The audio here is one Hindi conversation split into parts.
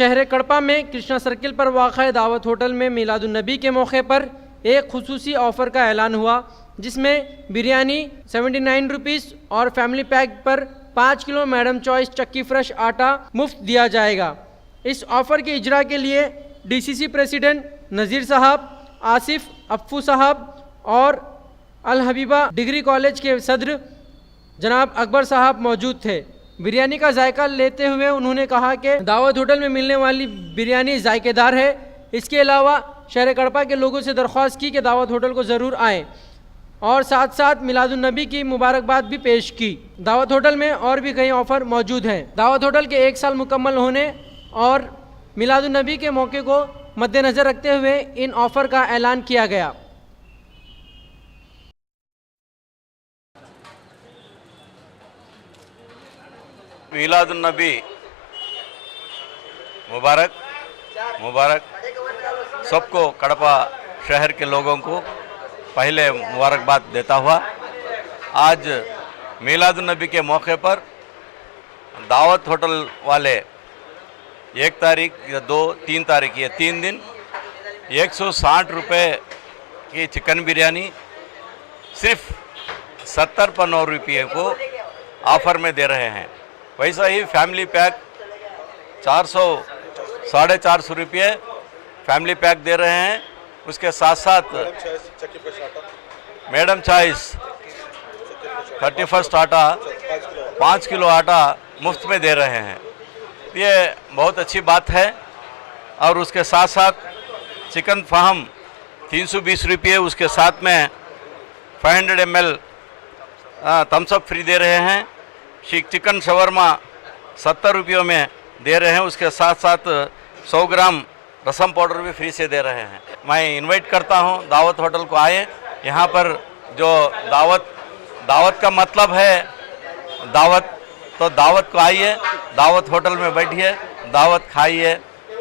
शहर कड़पा में कृष्णा सर्किल पर वाक़ा दावत होटल में मिलादुन्नबी के मौके पर एक खुसूसी ऑफ़र का ऐलान हुआ, जिसमें बिरयानी 79 रुपीज़ और फैमिली पैक पर 5 किलो मैडम चॉइस चक्की फ्रेश आटा मुफ्त दिया जाएगा। इस ऑफ़र के इजरा के लिए डीसीसी प्रेसिडेंट नज़ीर साहब, आसिफ अफ़ू साहब और अल हबीबा डिग्री कॉलेज के सदर जनाब अकबर साहब मौजूद थे। बिरयानी का जायका लेते हुए उन्होंने कहा कि दावत होटल में मिलने वाली बिरयानी जायकेदार है। इसके अलावा शहर कड़पा के लोगों से दरख्वास्त की कि दावत होटल को ज़रूर आएँ और साथ साथ मिलादुन्नबी की मुबारकबाद भी पेश की। दावत होटल में और भी कई ऑफ़र मौजूद हैं। दावत होटल के 1 साल मुकम्मल होने और मिलादुन्नबी के मौके को मद्देनज़र रखते हुए इन ऑफ़र का ऐलान किया गया। मिलादुन्नबी मुबारक मुबारक सबको, कड़पा शहर के लोगों को पहले मुबारकबाद देता हुआ, आज मिलादुन्नबी के मौके पर दावत होटल वाले 1 तारीख या 2-3 तारीख ये 3 दिन 160 रुपये की चिकन बिरयानी सिर्फ 70 पर 9 रुपये को ऑफ़र में दे रहे हैं। वैसा ही फैमिली पैक 400-450 रुपये फैमिली पैक दे रहे हैं। उसके साथ साथ मैडम चॉइस 31 आटा 5 किलो आटा मुफ्त में दे रहे हैं। ये बहुत अच्छी बात है। और उसके साथ साथ चिकन फ़ाहम 320 रुपये, उसके साथ में 500 ml थम्सअप फ्री दे रहे हैं। चिकन शवरमा 70 रुपयों में दे रहे हैं। उसके साथ साथ 100 ग्राम रसम पाउडर भी फ्री से दे रहे हैं। मैं इनवाइट करता हूं दावत होटल को आए। यहां पर जो दावत का मतलब है दावत, तो दावत को आइए, दावत होटल में बैठिए, दावत खाइए।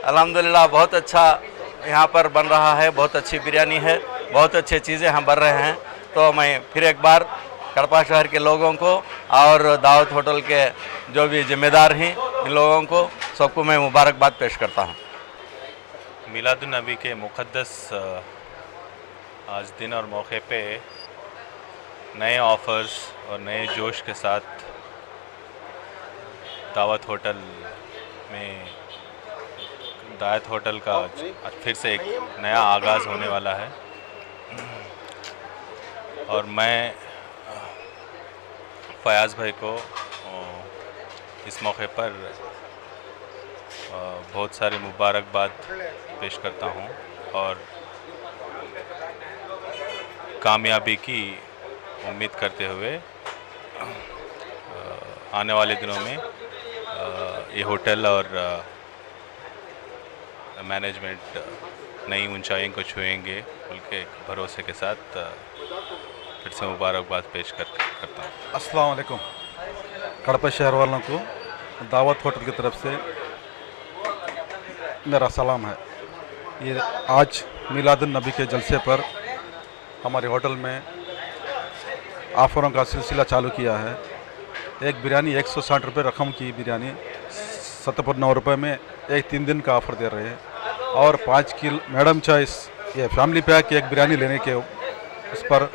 अल्हम्दुलिल्लाह बहुत अच्छा यहां पर बन रहा है, बहुत अच्छी बिरयानी है, बहुत अच्छी चीज़ें यहाँ बन रहे हैं। तो मैं फिर एक बार कड़पा शहर के लोगों को और दावत होटल के जो भी जिम्मेदार हैं इन लोगों को सबको मैं मुबारकबाद पेश करता हूं। मिलादुन्नबी के मुक़द्दस आज दिन और मौके पे नए ऑफ़र्स और नए जोश के साथ दावत होटल का फिर से एक नया आगाज़ होने वाला है। और मैं फयाज़ भाई को इस मौके पर बहुत सारी मुबारकबाद पेश करता हूं और कामयाबी की उम्मीद करते हुए आने वाले दिनों में ये होटल और मैनेजमेंट नई ऊंचाइयों को छुएंगे बल्कि भरोसे के साथ फिर से मुबारकबाद पेश करता हूँ। अस्सलाम वालेकुम। कड़पा शहर वालों को दावत होटल की तरफ से मेरा सलाम है। ये आज मिलादुन्नबी के जलसे पर हमारे होटल में ऑफ़रों का सिलसिला चालू किया है। एक बिरयानी 160 रुपये रकम की बिरयानी 70 पर 9 रुपये में एक 3 दिन का ऑफ़र दे रहे हैं। और 5 किलो मैडम चॉइस ये फैमिली पैक एक बिरयानी लेने के उस पर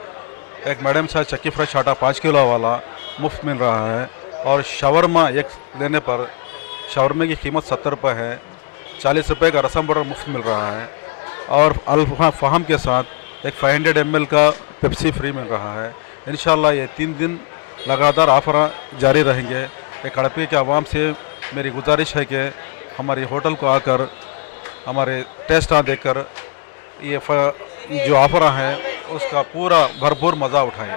एक मैडम चॉइस चक्की फ्रेश आटा 5 किलो वाला मुफ्त मिल रहा है। और शवरमा एक लेने पर शवरमे की कीमत 70 रुपये है। 40 रुपये का रसम पाउडर मुफ्त मिल रहा है। और अल फ़ाहम के साथ एक 500 ml का पेप्सी फ्री मिल रहा है। इंशाल्लाह ये 3 दिन लगातार ऑफ़र जारी रहेंगे। ये कड़पे के आवाम से मेरी गुजारिश है कि हमारे होटल को आकर हमारे टेस्ट देकर ये जो ऑफ़र हैं उसका पूरा भरपूर मज़ा उठाएं।